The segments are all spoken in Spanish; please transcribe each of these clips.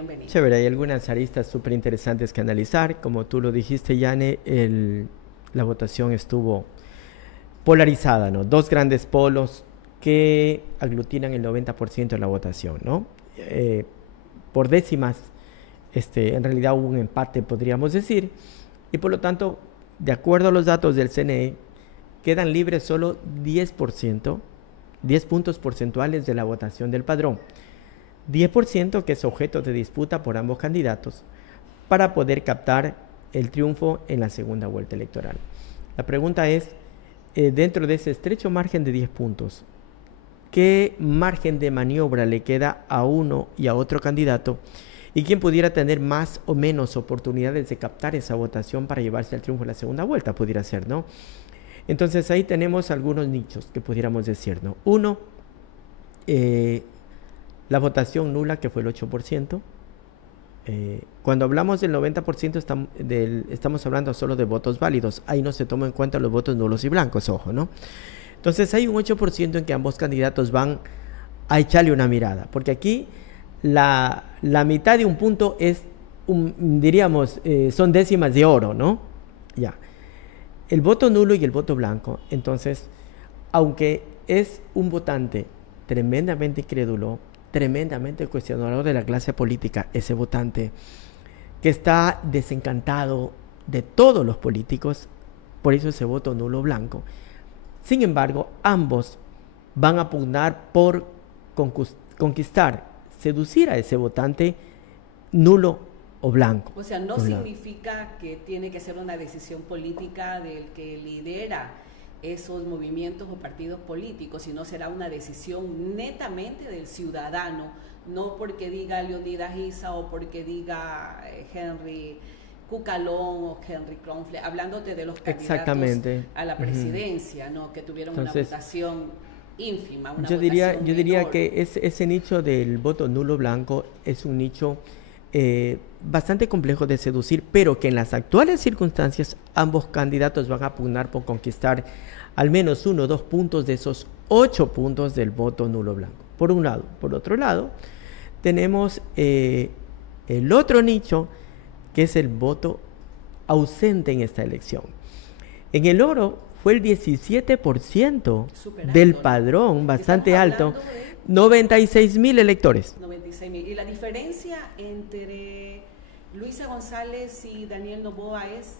bienvenido. Chévere, hay algunas aristas súper interesantes que analizar. Como tú lo dijiste, Yane, la votación estuvo polarizada, ¿no? Dos grandes polos que aglutinan el 90% de la votación, ¿no? Por décimas, en realidad hubo un empate, podríamos decir, y por lo tanto, de acuerdo a los datos del CNE, quedan libres solo 10%, 10 puntos porcentuales de la votación del padrón. 10% que es objeto de disputa por ambos candidatos para poder captar el triunfo en la segunda vuelta electoral. La pregunta es, dentro de ese estrecho margen de 10 puntos, ¿qué margen de maniobra le queda a uno y a otro candidato? ¿Y quién pudiera tener más o menos oportunidades de captar esa votación para llevarse al triunfo en la segunda vuelta? Pudiera ser, ¿no? Entonces ahí tenemos algunos nichos que pudiéramos decir, ¿no? Uno, la votación nula, que fue el 8%. Cuando hablamos del 90% estamos hablando solo de votos válidos. Ahí no se toman en cuenta los votos nulos y blancos, ojo, ¿no? Entonces hay un 8% en que ambos candidatos van a echarle una mirada, porque aquí la mitad de un punto es, diríamos, son décimas de oro, ¿no? Ya. El voto nulo y el voto blanco, entonces, aunque es un votante tremendamente incrédulo, tremendamente cuestionador de la clase política, ese votante que está desencantado de todos los políticos, por eso ese voto nulo blanco. Sin embargo, ambos van a pugnar por conquistar, seducir a ese votante nulo o blanco. O sea, no significa que tiene que ser una decisión política del que lidera esos movimientos o partidos políticos, sino será una decisión netamente del ciudadano, no porque diga Leonidas Issa o porque diga Henry Cucalón o Henry Kronfle, hablándote de los candidatos a la presidencia, ¿no? Que tuvieron una votación ínfima. Yo diría que ese nicho del voto nulo blanco es un nicho bastante complejo de seducir, pero que en las actuales circunstancias ambos candidatos van a pugnar por conquistar al menos 1 o 2 puntos de esos 8 puntos del voto nulo blanco, por un lado. Por otro lado, tenemos el otro nicho, que es el voto ausente en esta elección. En el oro fue el 17% del padrón, bastante alto, 96,000 electores. 96,000. ¿Y la diferencia entre Luisa González y Daniel Noboa es?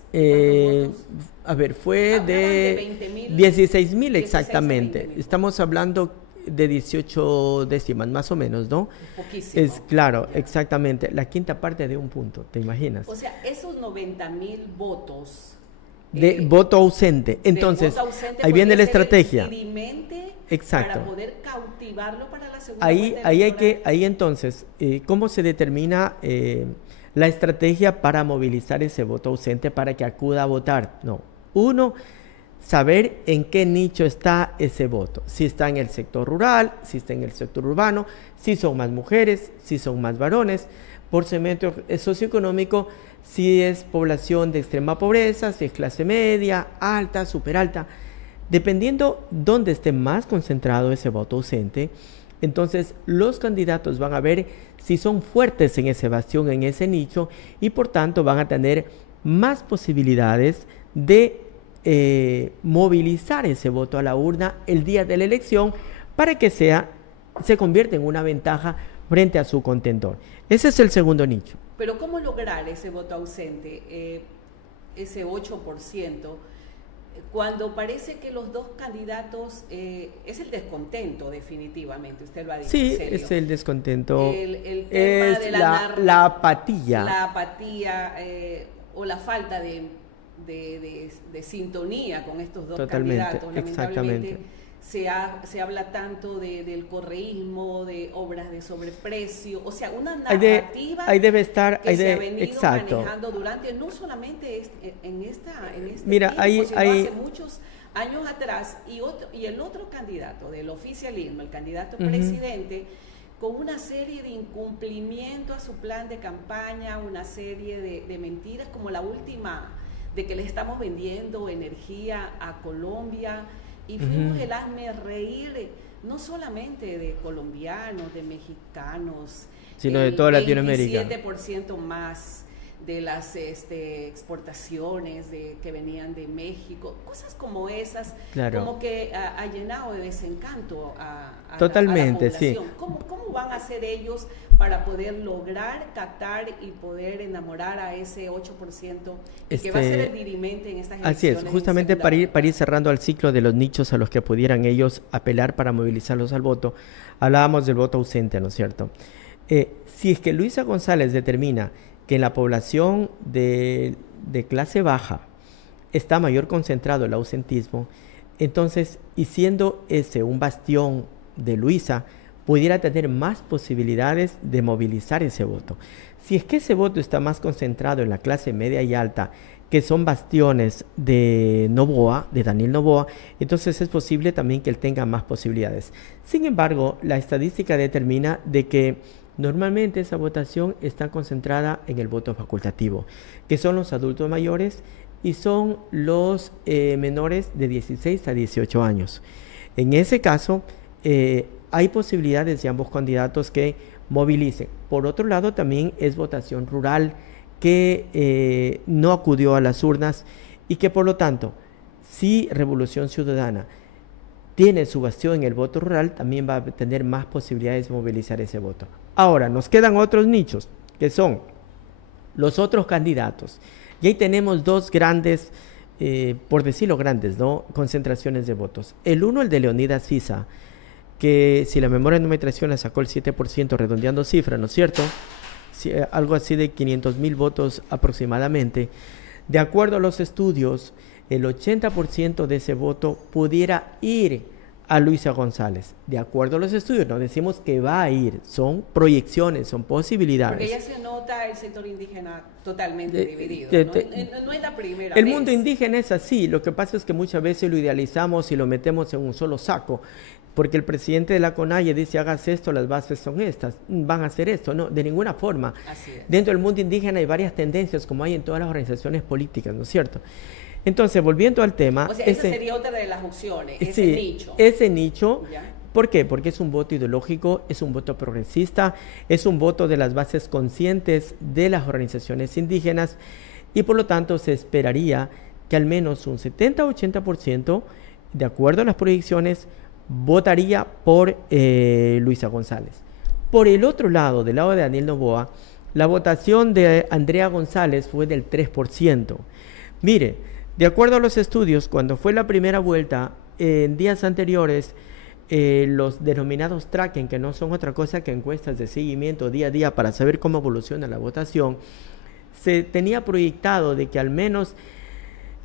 A ver, fue de 16,000 exactamente. 20,000. Estamos hablando de 18 décimas, más o menos, ¿no? Poquísimo. Es claro, exactamente. La quinta parte de un punto, ¿te imaginas? O sea, esos 90,000 votos. De voto ausente. Entonces, voto ausente, ahí viene la estrategia. Exacto. Para poder cautivarlo para la segunda vuelta. Ahí entonces, ¿cómo se determina la estrategia para movilizar ese voto ausente para que acuda a votar? No. Uno, saber en qué nicho está ese voto. Si está en el sector rural, si está en el sector urbano, si son más mujeres, si son más varones, por segmento socioeconómico, si es población de extrema pobreza, si es clase media, alta, súper alta. Dependiendo dónde esté más concentrado ese voto ausente, entonces los candidatos van a ver si son fuertes en ese bastión, en ese nicho, y por tanto van a tener más posibilidades de movilizar ese voto a la urna el día de la elección para que se convierta en una ventaja frente a su contendor. Ese es el segundo nicho. Pero ¿cómo lograr ese voto ausente, ese 8%, cuando parece que los dos candidatos, es el descontento definitivamente, usted lo ha dicho? Sí, es el descontento, el tema es de la apatía. La apatía o la falta de sintonía con estos dos candidatos. Exactamente. Se habla tanto del correísmo, de obras de sobreprecio, o sea, una narrativa que se ha venido manejando durante, no solamente en este Mira, tiempo, sino hace muchos años atrás, y el otro candidato del oficialismo, el candidato presidente, con una serie de incumplimientos a su plan de campaña, una serie de mentiras, como la última, de que le estamos vendiendo energía a Colombia, y fuimos el hazme reír, no solamente de colombianos, de mexicanos, sino de toda Latinoamérica. 27% más de las exportaciones que venían de México, cosas como esas, claro, como que ha llenado de desencanto totalmente, a la población. sí. ¿Cómo van a hacer ellos para poder lograr captar y poder enamorar a ese 8% que va a ser el dirimente en estas elecciones? Así es, justamente para ir cerrando al ciclo de los nichos a los que pudieran ellos apelar para movilizarlos al voto, hablábamos del voto ausente, ¿no es cierto? Si es que Luisa González determina que en la población de clase baja está mayor concentrado el ausentismo, entonces, y siendo ese un bastión de Luisa, pudiera tener más posibilidades de movilizar ese voto. Si es que ese voto está más concentrado en la clase media y alta, que son bastiones de Noboa, de Daniel Noboa, entonces es posible también que él tenga más posibilidades. Sin embargo, la estadística determina de que normalmente esa votación está concentrada en el voto facultativo, que son los adultos mayores y son los menores de 16 a 18 años. En ese caso, hay posibilidades de ambos candidatos que movilicen. Por otro lado, también es votación rural que no acudió a las urnas y que, por lo tanto, si Revolución Ciudadana tiene su bastión en el voto rural, también va a tener más posibilidades de movilizar ese voto. Ahora, nos quedan otros nichos, que son los otros candidatos. Y ahí tenemos dos grandes, por decirlo grandes, ¿no?, concentraciones de votos. El uno, el de Leonidas Fiza, que si la memoria no me traiciona sacó el 7%, redondeando cifra, ¿no es cierto? Sí, algo así de 500,000 votos aproximadamente. De acuerdo a los estudios, el 80% de ese voto pudiera ir a Luisa González. De acuerdo a los estudios, no decimos que va a ir, son proyecciones, son posibilidades. Porque ya se nota el sector indígena totalmente dividido, no es la primera vez. El mundo indígena es así, lo que pasa es que muchas veces lo idealizamos y lo metemos en un solo saco, porque el presidente de la CONAIE dice, hagas esto, las bases son estas, van a hacer esto, no, de ninguna forma. Así es. Dentro del mundo indígena hay varias tendencias, como hay en todas las organizaciones políticas, ¿no es cierto? Entonces, volviendo al tema... O sea, esa sería otra de las opciones, ese nicho. Ese nicho, ¿ya? ¿Por qué? Porque es un voto ideológico, es un voto progresista, es un voto de las bases conscientes de las organizaciones indígenas y por lo tanto se esperaría que al menos un 70-80%, de acuerdo a las proyecciones, votaría por Luisa González. Por el otro lado, del lado de Daniel Noboa, la votación de Andrea González fue del 3%. Mire, de acuerdo a los estudios, cuando fue la primera vuelta, en días anteriores, los denominados tracking, que no son otra cosa que encuestas de seguimiento día a día para saber cómo evoluciona la votación, se tenía proyectado de que al menos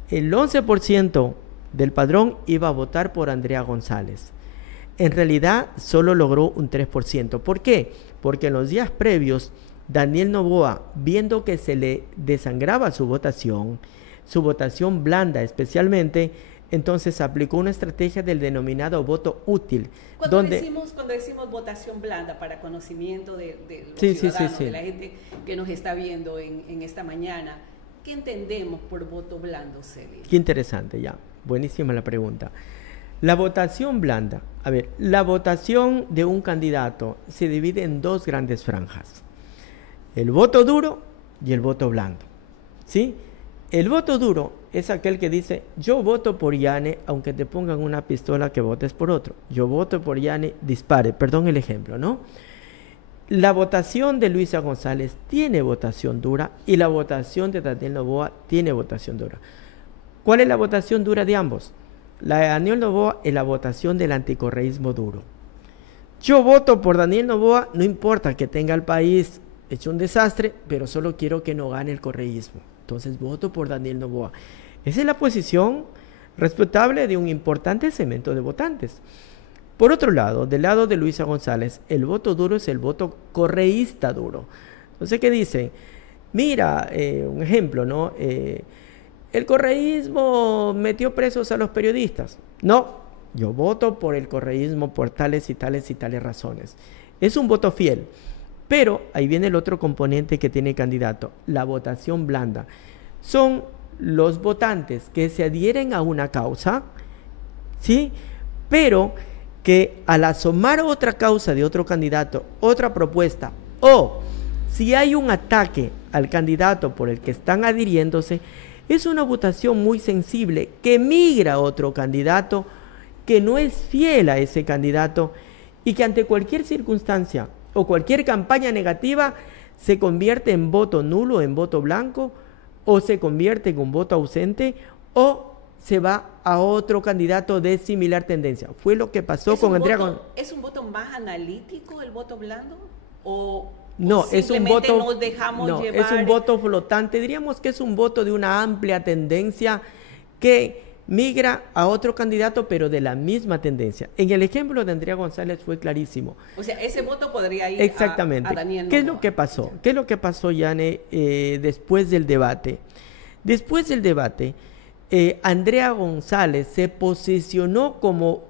el 11% del padrón iba a votar por Andrea González. En realidad, solo logró un 3%. ¿Por qué? Porque en los días previos, Daniel Noboa, viendo que se le desangraba su votación blanda especialmente, entonces aplicó una estrategia del denominado voto útil. Cuando decimos votación blanda, para conocimiento de los ciudadanos, de la gente que nos está viendo en esta mañana, ¿qué entendemos por voto blando, Celia? Qué interesante, ya. Buenísima la pregunta. La votación blanda, a ver, la votación de un candidato se divide en dos grandes franjas. El voto duro y el voto blando, ¿sí? El voto duro es aquel que dice, yo voto por Yane, aunque te pongan una pistola que votes por otro. Yo voto por Yane, dispare. Perdón el ejemplo, ¿no? La votación de Luisa González tiene votación dura y la votación de Daniel Noboa tiene votación dura. ¿Cuál es la votación dura de ambos? La de Daniel Noboa es la votación del anticorreísmo duro. Yo voto por Daniel Noboa, no importa que tenga el país hecho un desastre, pero solo quiero que no gane el correísmo. Entonces voto por Daniel Noboa. Esa es la posición respetable de un importante segmento de votantes. Por otro lado, del lado de Luisa González, el voto duro es el voto correísta duro. Entonces, ¿qué dicen? Mira, un ejemplo, ¿no? El correísmo metió presos a los periodistas. No, yo voto por el correísmo por tales y tales y tales razones. Es un voto fiel. Pero ahí viene el otro componente que tiene el candidato, la votación blanda. Son los votantes que se adhieren a una causa, ¿sí? Pero que al asomar otra causa de otro candidato, otra propuesta, O si hay un ataque al candidato por el que están adhiriéndose, es una votación muy sensible que migra a otro candidato que no es fiel a ese candidato y que ante cualquier circunstancia o cualquier campaña negativa se convierte en voto nulo, en voto blanco, o se convierte en un voto ausente, o se va a otro candidato de similar tendencia. Fue lo que pasó con Andrea González. ¿Es un voto más analítico el voto blando? No, es un voto, nos dejamos llevar? Es un voto flotante. Diríamos que es un voto de una amplia tendencia que migra a otro candidato, pero de la misma tendencia. En el ejemplo de Andrea González fue clarísimo. O sea, ese voto podría ir exactamente. A Daniel Noboa. ¿Qué es lo que pasó? ¿Qué es lo que pasó, Yane, después del debate? Después del debate, Andrea González se posicionó como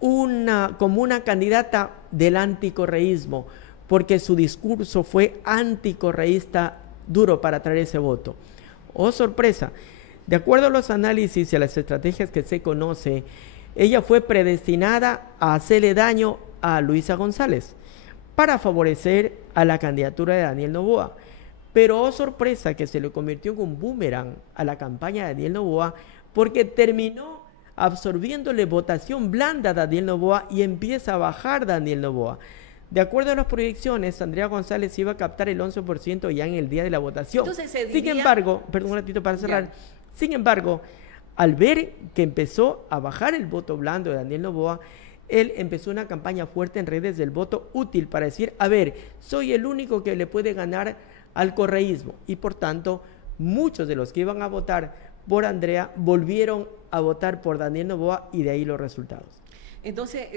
una candidata del anticorreísmo, porque su discurso fue anticorreísta duro para traer ese voto. Oh, sorpresa. De acuerdo a los análisis y a las estrategias que se conoce, ella fue predestinada a hacerle daño a Luisa González para favorecer a la candidatura de Daniel Noboa. Pero oh sorpresa, que se le convirtió en un boomerang a la campaña de Daniel Noboa, porque terminó absorbiéndole votación blanda a Daniel Noboa y empieza a bajar Daniel Noboa. De acuerdo a las proyecciones, Andrea González iba a captar el 11% ya en el día de la votación. Entonces, sin embargo, perdón un ratito para cerrar, sin embargo, al ver que empezó a bajar el voto blando de Daniel Noboa, él empezó una campaña fuerte en redes del voto útil para decir, a ver, soy el único que le puede ganar al correísmo, y por tanto, muchos de los que iban a votar por Andrea volvieron a votar por Daniel Noboa, y de ahí los resultados. Entonces,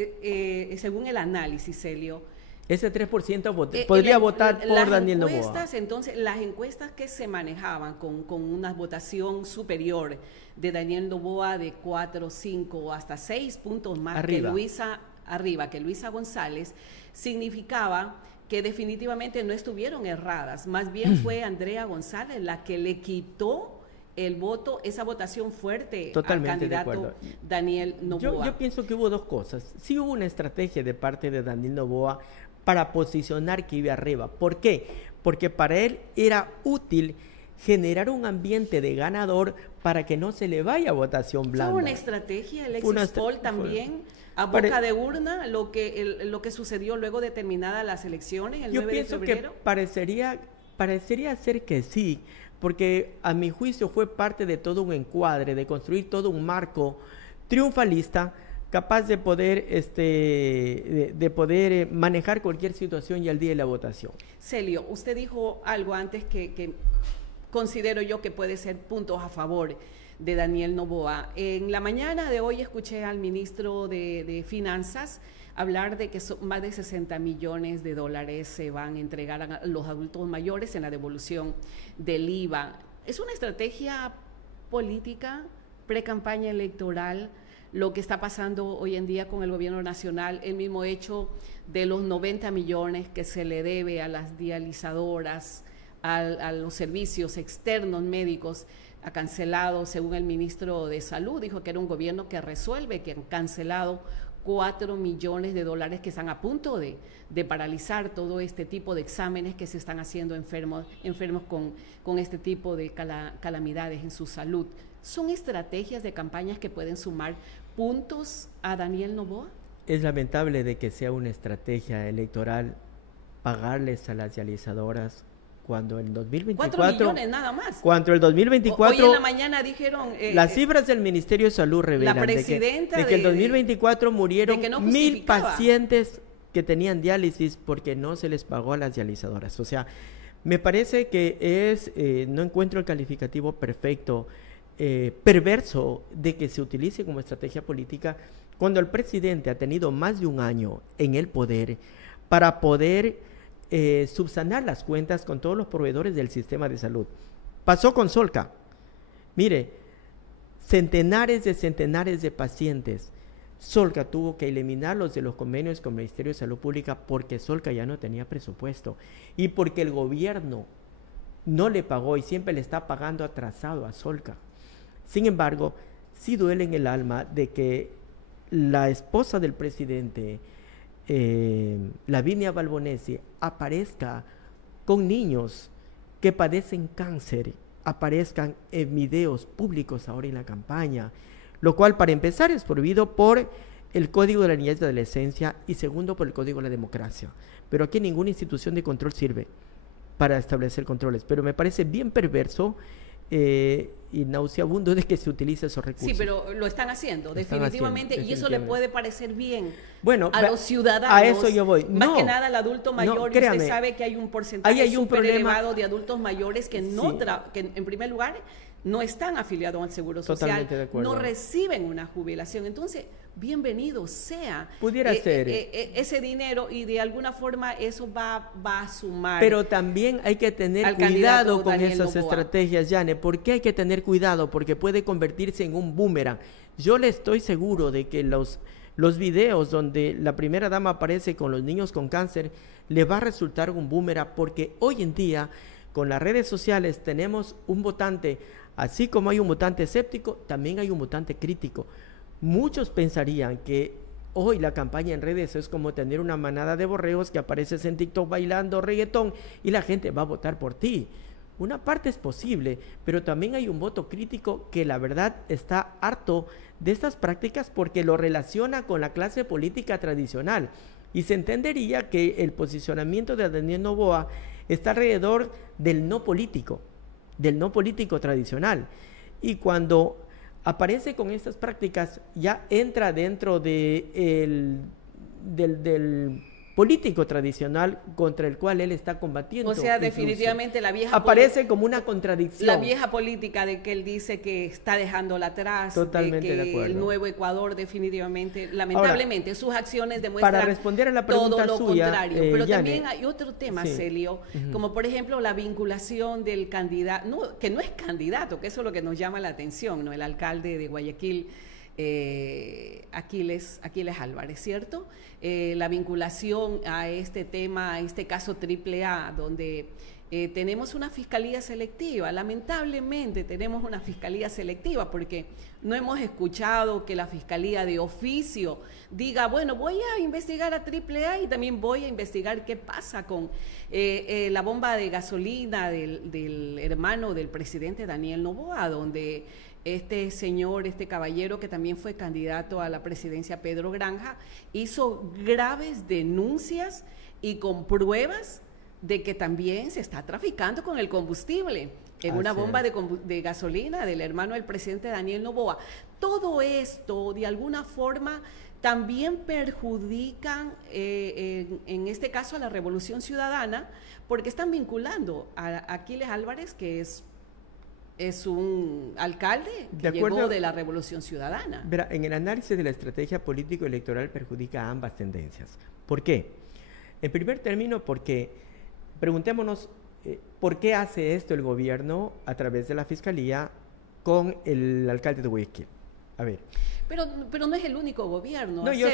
según el análisis, Celio, ese 3% podría votar por Daniel Noboa. Entonces, las encuestas que se manejaban con una votación superior de Daniel Noboa de 4, 5 o hasta 6 puntos más que Luisa González, significaba que definitivamente no estuvieron erradas. Más bien fue Andrea González la que le quitó el voto, esa votación fuerte totalmente al candidato Daniel Noboa. Yo pienso que hubo dos cosas. Sí hubo una estrategia de parte de Daniel Noboa para posicionar que iba arriba. ¿Por qué? Porque para él era útil generar un ambiente de ganador para que no se le vaya a votación blanda. ¿Fue una estrategia, el exit poll también, a boca de urna, lo que sucedió luego de terminadas las elecciones el 9 de febrero? Yo pienso que parecería ser que sí, porque a mi juicio fue parte de todo un encuadre, de construir todo un marco triunfalista capaz de poder manejar cualquier situación y al día de la votación. Celio, usted dijo algo antes que considero yo que puede ser puntos a favor de Daniel Noboa. En la mañana de hoy escuché al ministro de Finanzas hablar de que más de 60 millones de dólares se van a entregar a los adultos mayores en la devolución del IVA. ¿Es una estrategia política, pre-campaña electoral, lo que está pasando hoy en día con el gobierno nacional? El mismo hecho de los 90 millones que se le debe a las dializadoras, a los servicios externos médicos, ha cancelado, según el ministro de Salud, dijo que era un gobierno que resuelve, que han cancelado 4 millones de dólares que están a punto de paralizar todo este tipo de exámenes que se están haciendo enfermos con este tipo de calamidades en su salud. ¿Son estrategias de campañas que pueden sumar puntos a Daniel Noboa? Es lamentable de que sea una estrategia electoral pagarles a las dializadoras cuando en 2024... 4 millones nada más. Cuando el 2024... Hoy en la mañana dijeron... las cifras del Ministerio de Salud revelan de que en el 2024 murieron 1,000 pacientes que tenían diálisis porque no se les pagó a las dializadoras. O sea, me parece que no encuentro el calificativo perfecto, perverso, de que se utilice como estrategia política cuando el presidente ha tenido más de un año en el poder para poder subsanar las cuentas con todos los proveedores del sistema de salud. Pasó con Solca. Mire, centenares de pacientes. Solca tuvo que eliminarlos de los convenios con el Ministerio de Salud Pública porque Solca ya no tenía presupuesto y porque el gobierno no le pagó y siempre le está pagando atrasado a Solca. Sin embargo, sí duele en el alma de que la esposa del presidente, Lavinia Balbonesi, aparezca con niños que padecen cáncer, aparezcan en videos públicos ahora en la campaña, lo cual para empezar es prohibido por el Código de la Niñez y Adolescencia y segundo por el Código de la Democracia. Pero aquí ninguna institución de control sirve para establecer controles, pero me parece bien perverso y nauseabundo de que se utilice esos recursos. Sí, pero lo están haciendo, definitivamente, y eso le puede parecer bien a los ciudadanos. A eso yo voy. Más que nada al adulto mayor, y usted sabe que hay un porcentaje súper elevado de adultos mayores que que en primer lugar no están afiliados al Seguro Social, no reciben una jubilación. Entonces, bienvenido sea ser ese dinero, y de alguna forma eso va a sumar. Pero también hay que tener cuidado con esas estrategias, Yane. ¿Por qué hay que tener cuidado? Porque puede convertirse en un boomerang. Yo le estoy seguro de que los videos donde la primera dama aparece con los niños con cáncer le va a resultar un boomerang, porque hoy en día con las redes sociales tenemos un votante, así como hay un votante escéptico, también hay un votante crítico. Muchos pensarían que hoy la campaña en redes es como tener una manada de borregos que apareces en TikTok bailando reggaetón y la gente va a votar por ti. Una parte es posible, pero también hay un voto crítico que la verdad está harto de estas prácticas porque lo relaciona con la clase política tradicional. Y se entendería que el posicionamiento de Daniel Noboa está alrededor del no político tradicional. Y cuando aparece con estas prácticas, ya entra dentro del político tradicional contra el cual él está combatiendo. O sea, definitivamente la vieja aparece como una contradicción. La vieja política de que él dice que está dejándola atrás. Totalmente de acuerdo. El nuevo Ecuador definitivamente, lamentablemente, sus acciones demuestran para responder a la pregunta todo lo suya, contrario. Pero Yane, también hay otro tema, Celio, como por ejemplo la vinculación del candidato, que no es candidato, que eso es lo que nos llama la atención, ¿no? El alcalde de Guayaquil, Aquiles Álvarez, ¿cierto? La vinculación a este tema, a este caso AAA, donde tenemos una fiscalía selectiva. Lamentablemente tenemos una fiscalía selectiva porque no hemos escuchado que la fiscalía de oficio diga, bueno, voy a investigar a AAA y también voy a investigar qué pasa con la bomba de gasolina del hermano del presidente Daniel Noboa, donde este señor, este caballero que también fue candidato a la presidencia, Pedro Granja, hizo graves denuncias y con pruebas de que también se está traficando con el combustible en una bomba de gasolina del hermano del presidente Daniel Noboa. Todo esto, de alguna forma, también perjudican, en este caso, a la Revolución Ciudadana, porque están vinculando a Aquiles Álvarez, que es un alcalde que llegó de la Revolución Ciudadana. Verá, en el análisis de la estrategia político-electoral perjudica a ambas tendencias. ¿Por qué? En primer término, porque preguntémonos por qué hace esto el gobierno a través de la fiscalía con el alcalde de Guayaquil. A ver. Pero no es el único gobierno. No, yo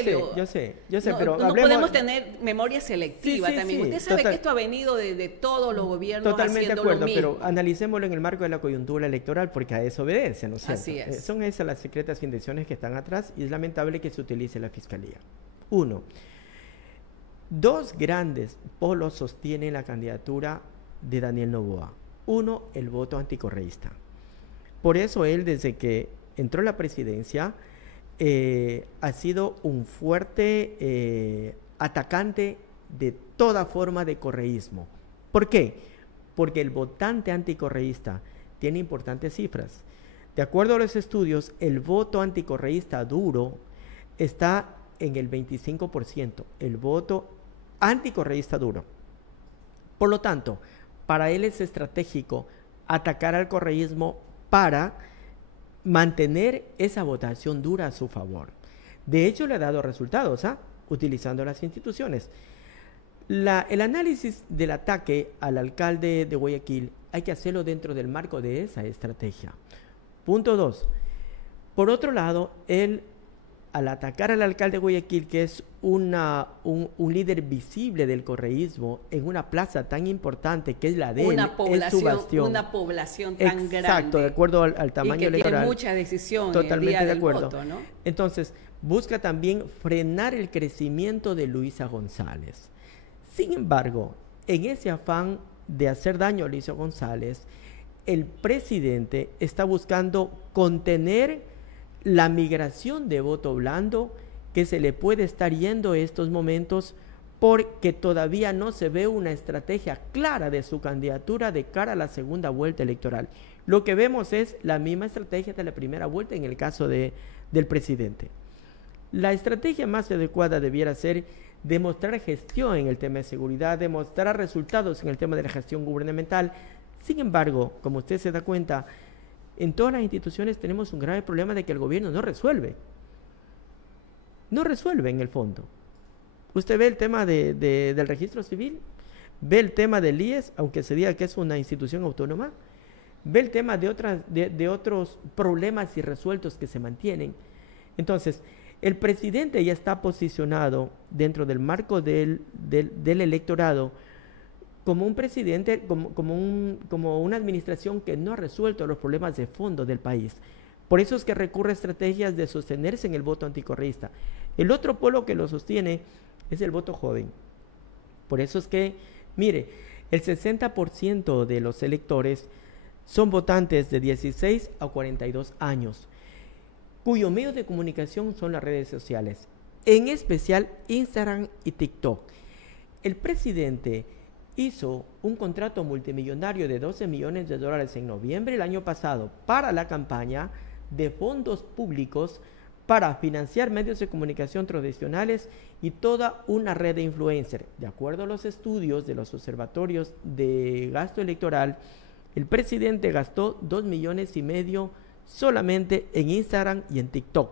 sé, no, pero no podemos tener memoria selectiva también. Sí, usted sabe que esto ha venido de todos los gobiernos. Totalmente de acuerdo, pero analicémoslo en el marco de la coyuntura electoral, porque a eso obedece, ¿no es cierto? Así es. Son esas las secretas intenciones que están atrás y es lamentable que se utilice la fiscalía. 1. Dos grandes polos sostienen la candidatura de Daniel Noboa. 1, el voto anticorreísta. Por eso él, desde que entró a la presidencia, ha sido un fuerte atacante de toda forma de correísmo. ¿Por qué? Porque el votante anticorreísta tiene importantes cifras. De acuerdo a los estudios, el voto anticorreísta duro está en el 25%, el voto anticorreísta duro. Por lo tanto, para él es estratégico atacar al correísmo para mantener esa votación dura a su favor. De hecho, le ha dado resultados, utilizando las instituciones. El análisis del ataque al alcalde de Guayaquil hay que hacerlo dentro del marco de esa estrategia. Punto 2. Por otro lado, él, al atacar al alcalde de Guayaquil, que es un líder visible del correísmo en una plaza tan importante que es la de él, es su bastión. Una población tan grande. Exacto, de acuerdo al tamaño electoral. Y que tiene mucha decisión totalmente el día de del acuerdo. voto, ¿no? Entonces, busca también frenar el crecimiento de Luisa González. Sin embargo, en ese afán de hacer daño a Luisa González, el presidente está buscando contener la migración de voto blando que se le puede estar yendo en estos momentos, porque todavía no se ve una estrategia clara de su candidatura de cara a la segunda vuelta electoral. Lo que vemos es la misma estrategia de la primera vuelta en el caso del presidente. La estrategia más adecuada debiera ser demostrar gestión en el tema de seguridad, demostrar resultados en el tema de la gestión gubernamental. Sin embargo, como usted se da cuenta, en todas las instituciones tenemos un grave problema de que el gobierno no resuelve. No resuelve en el fondo. Usted ve el tema del registro civil, ve el tema del IES, aunque se diga que es una institución autónoma, ve el tema de otros problemas irresueltos que se mantienen. Entonces, el presidente ya está posicionado dentro del marco del electorado como un presidente, como una administración que no ha resuelto los problemas de fondo del país. Por eso es que recurre a estrategias de sostenerse en el voto anticorreísta. El otro polo que lo sostiene es el voto joven. Por eso es que, mire, el 60% de los electores son votantes de 16 a 42 años, cuyo medio de comunicación son las redes sociales, en especial Instagram y TikTok. El presidente hizo un contrato multimillonario de $12 millones en noviembre del año pasado para la campaña de fondos públicos para financiar medios de comunicación tradicionales y toda una red de influencers. De acuerdo a los estudios de los observatorios de gasto electoral, el presidente gastó $2,5 millones solamente en Instagram y en TikTok,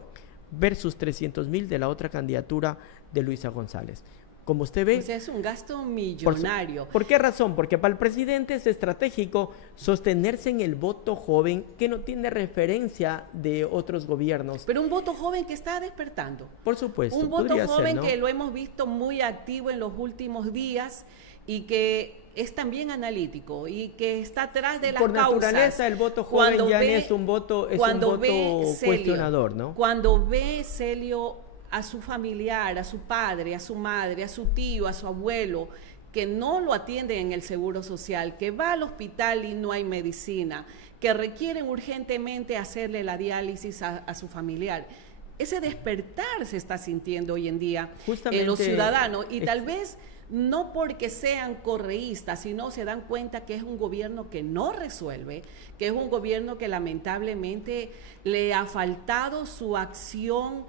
versus 300,000 de la otra candidatura de Luisa González. Como usted ve... O sea, es un gasto millonario. ¿Por qué razón? Porque para el presidente es estratégico sostenerse en el voto joven que no tiene referencia de otros gobiernos. Pero un voto joven que está despertando. Por supuesto. Un voto joven que lo hemos visto muy activo en los últimos días y que es también analítico y que está atrás de las causas. Por naturaleza el voto joven ya no es un voto cuestionador, ¿no? Cuando ve Celio a su familiar, a su padre, a su madre, a su tío, a su abuelo, que no lo atienden en el Seguro Social, que va al hospital y no hay medicina, que requieren urgentemente hacerle la diálisis a su familiar. Ese despertar se está sintiendo hoy en día en los ciudadanos y tal vez no porque sean correístas, sino se dan cuenta que es un gobierno que no resuelve, que es un gobierno que lamentablemente le ha faltado su acción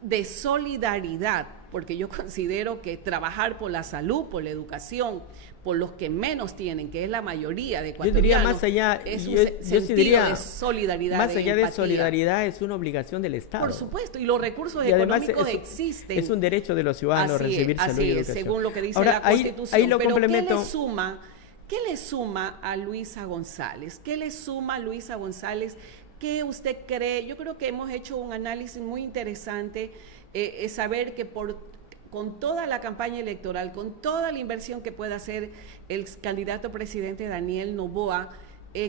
de solidaridad, porque yo considero que trabajar por la salud, por la educación, por los que menos tienen, que es la mayoría de ecuatorianos, yo diría más allá, es un sentido de solidaridad. Más allá de solidaridad, es una obligación del Estado. Por supuesto, y los recursos económicos existen. Es un derecho de los ciudadanos recibir salud y educación. Según lo que dice Ahora, la Constitución. ahí lo pero complemento. ¿qué le suma a Luisa González? ¿Qué le suma a Luisa González? ¿Qué usted cree? Yo creo que hemos hecho un análisis muy interesante, es saber que con toda la campaña electoral, con toda la inversión que pueda hacer el candidato presidente Daniel Noboa,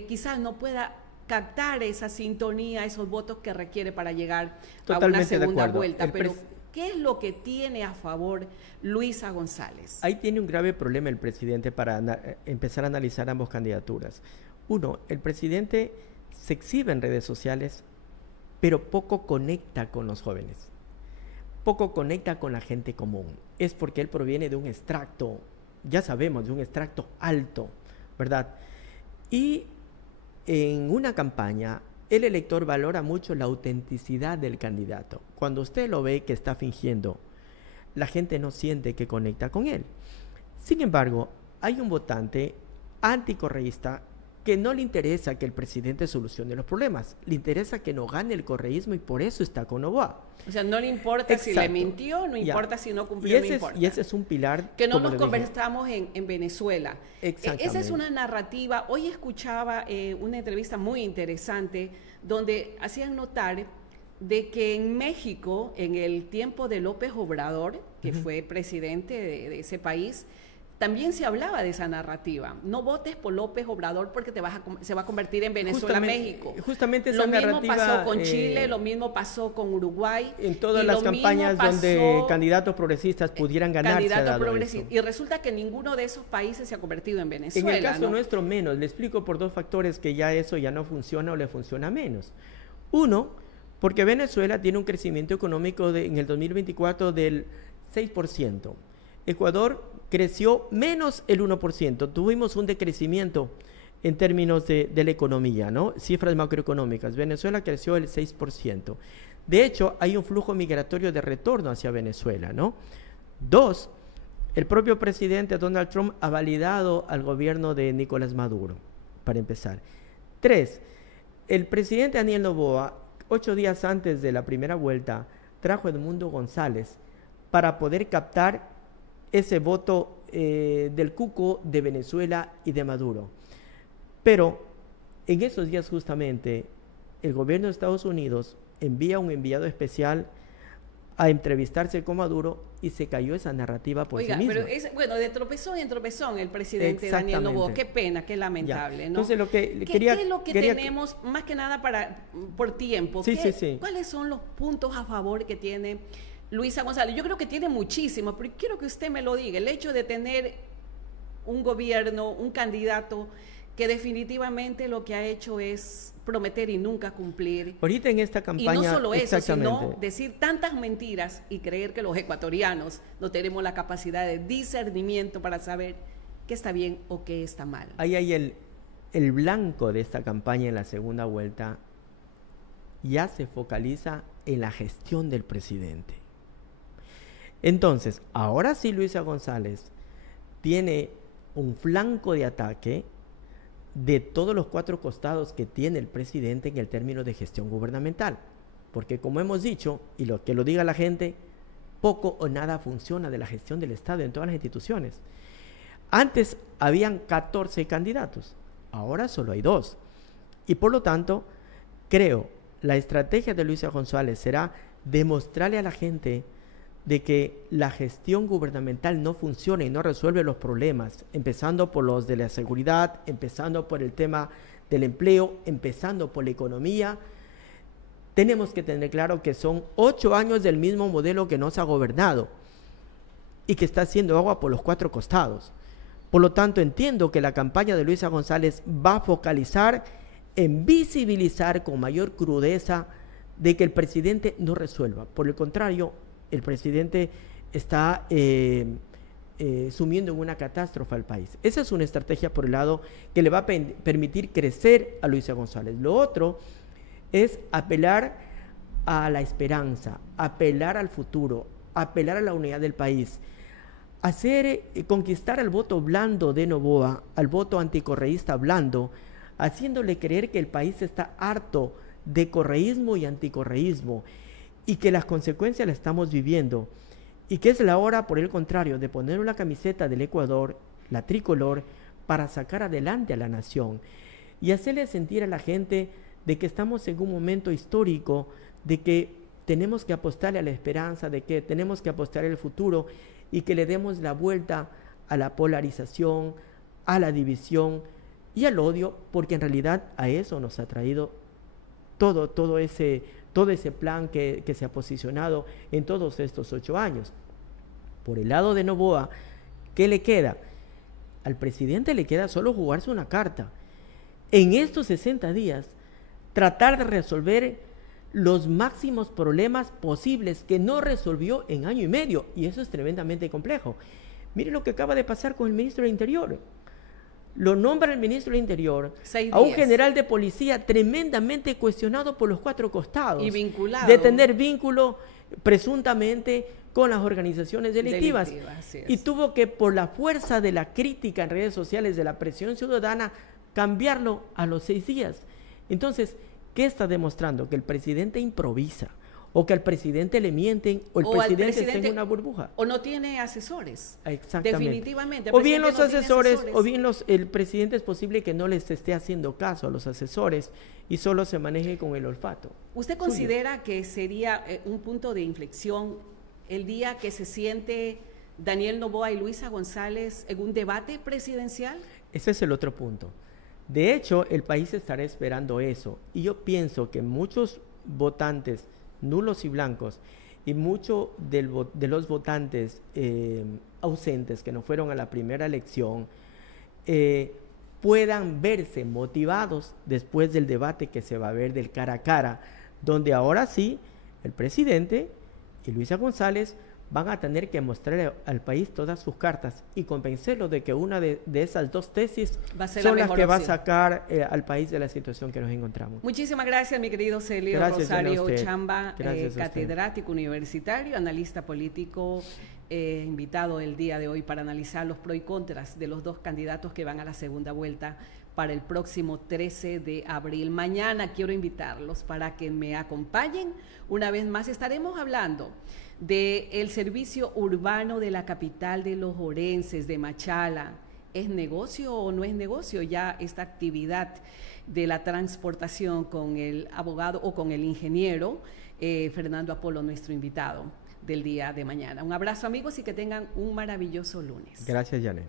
quizás no pueda captar esa sintonía, esos votos que requiere para llegar a una segunda vuelta. Pero, ¿qué es lo que tiene a favor Luisa González? Ahí tiene un grave problema el presidente para empezar a analizar ambas candidaturas. Uno, el presidente se exhibe en redes sociales, pero poco conecta con los jóvenes, poco conecta con la gente común. Es porque él proviene de un extracto, ya sabemos, de un extracto alto, ¿verdad? Y en una campaña, el elector valora mucho la autenticidad del candidato. Cuando usted lo ve que está fingiendo, la gente no siente que conecta con él. Sin embargo, hay un votante anticorreísta que no le interesa que el presidente solucione los problemas, le interesa que no gane el correísmo y por eso está con Noboa. O sea, no le importa si le mintió, no importa si no cumplió, no importa. Y ese es un pilar. Que no nos conversamos en Venezuela. Exactamente. Esa es una narrativa. Hoy escuchaba una entrevista muy interesante donde hacían notar de que en México, en el tiempo de López Obrador, que fue presidente de ese país, también se hablaba de esa narrativa. No votes por López Obrador porque se va a convertir en Venezuela, México. Justamente esa narrativa. Lo mismo pasó con Chile, lo mismo pasó con Uruguay. En todas las campañas donde candidatos progresistas pudieran ganarse. Y resulta que ninguno de esos países se ha convertido en Venezuela. En el caso nuestro menos. Le explico por dos factores que ya eso ya no funciona o le funciona menos. Uno, porque Venezuela tiene un crecimiento económico en el 2024 del 6%. Ecuador creció menos el 1%. Tuvimos un decrecimiento en términos de la economía, ¿no? Cifras macroeconómicas. Venezuela creció el 6%. De hecho, hay un flujo migratorio de retorno hacia Venezuela, ¿no? Dos, el propio presidente Donald Trump ha validado al gobierno de Nicolás Maduro, para empezar. Tres, el presidente Daniel Noboa, 8 días antes de la primera vuelta, trajo a Edmundo González para poder captar ese voto del cuco de Venezuela y de Maduro. Pero en esos días justamente el gobierno de Estados Unidos envía un enviado especial a entrevistarse con Maduro y se cayó esa narrativa por sí misma. Pero de tropezón en tropezón el presidente Daniel Noboa. Qué pena, qué lamentable, ¿no? Entonces ¿Qué es lo que tenemos, más que nada por tiempo? Sí. ¿Cuáles son los puntos a favor que tiene Luisa González? Yo creo que tiene muchísimos, pero quiero que usted me lo diga. El hecho de tener un gobierno, un candidato que definitivamente lo que ha hecho es prometer y nunca cumplir. Ahorita en esta campaña... Y no solo eso, sino decir tantas mentiras y creer que los ecuatorianos no tenemos la capacidad de discernimiento para saber qué está bien o qué está mal. Ahí hay el blanco de esta campaña en la segunda vuelta, ya se focaliza en la gestión del presidente. Entonces, ahora sí Luisa González tiene un flanco de ataque de todos los 4 costados que tiene el presidente en el término de gestión gubernamental. Porque como hemos dicho, y lo que lo diga la gente, poco o nada funciona de la gestión del Estado en todas las instituciones. Antes habían 14 candidatos, ahora solo hay 2. Y por lo tanto, creo, la estrategia de Luisa González será demostrarle a la gente de que la gestión gubernamental no funciona y no resuelve los problemas, empezando por los de la seguridad, empezando por el tema del empleo, empezando por la economía. Tenemos que tener claro que son 8 años del mismo modelo que no se ha gobernado y que está haciendo agua por los 4 costados. Por lo tanto, entiendo que la campaña de Luisa González va a focalizar en visibilizar con mayor crudeza de que el presidente no resuelva. Por el contrario, el presidente está sumiendo en una catástrofe al país. Esa es una estrategia por el lado que le va a permitir crecer a Luisa González. Lo otro es apelar a la esperanza, apelar al futuro, apelar a la unidad del país, conquistar al voto blando de Noboa, al voto anticorreísta blando, haciéndole creer que el país está harto de correísmo y anticorreísmo, y que las consecuencias las estamos viviendo, y que es la hora, por el contrario, de poner una camiseta del Ecuador, la tricolor, para sacar adelante a la nación, y hacerle sentir a la gente de que estamos en un momento histórico, de que tenemos que apostarle a la esperanza, de que tenemos que apostar al futuro, y que le demos la vuelta a la polarización, a la división y al odio, porque en realidad a eso nos ha traído todo ese plan que se ha posicionado en todos estos 8 años. Por el lado de Noboa, ¿qué le queda? Al presidente le queda solo jugarse una carta. En estos 60 días, tratar de resolver los máximos problemas posibles que no resolvió en 1 año y medio, y eso es tremendamente complejo. Mire lo que acaba de pasar con el ministro del Interior. Lo nombra el ministro del Interior a un general de policía tremendamente cuestionado por los 4 costados. Y vinculado. De tener vínculo presuntamente con las organizaciones delictivas. Y tuvo que, por la fuerza de la crítica en redes sociales, de la presión ciudadana, cambiarlo a los 6 días. Entonces, ¿qué está demostrando? Que el presidente improvisa, o que al presidente le mienten, o el presidente está en una burbuja. O no tiene asesores. Exactamente. Definitivamente. O bien los asesores, o bien el presidente es posible que no les esté haciendo caso a los asesores y solo se maneje con el olfato. ¿Usted considera que sería un punto de inflexión el día que se siente Daniel Noboa y Luisa González en un debate presidencial? Ese es el otro punto. De hecho, el país estará esperando eso. Y yo pienso que muchos votantes nulos y blancos y muchos de los votantes ausentes que no fueron a la primera elección puedan verse motivados después del debate que se va a ver del cara a cara, donde ahora sí el presidente y Luisa González van a tener que mostrar al país todas sus cartas y convencerlo de que una de esas dos tesis son las que va a sacar al país de la situación que nos encontramos. Muchísimas gracias, mi querido Celio Rosario Chamba, catedrático universitario, analista político, invitado el día de hoy para analizar los pros y contras de los dos candidatos que van a la segunda vuelta para el próximo 13 de abril. Mañana quiero invitarlos para que me acompañen. Una vez más estaremos hablando del servicio urbano de la capital de los orenses, de Machala. ¿Es negocio o no es negocio ya esta actividad de la transportación con el abogado o con el ingeniero Fernando Apolo, nuestro invitado del día de mañana? Un abrazo, amigos, y que tengan un maravilloso lunes. Gracias, Janet.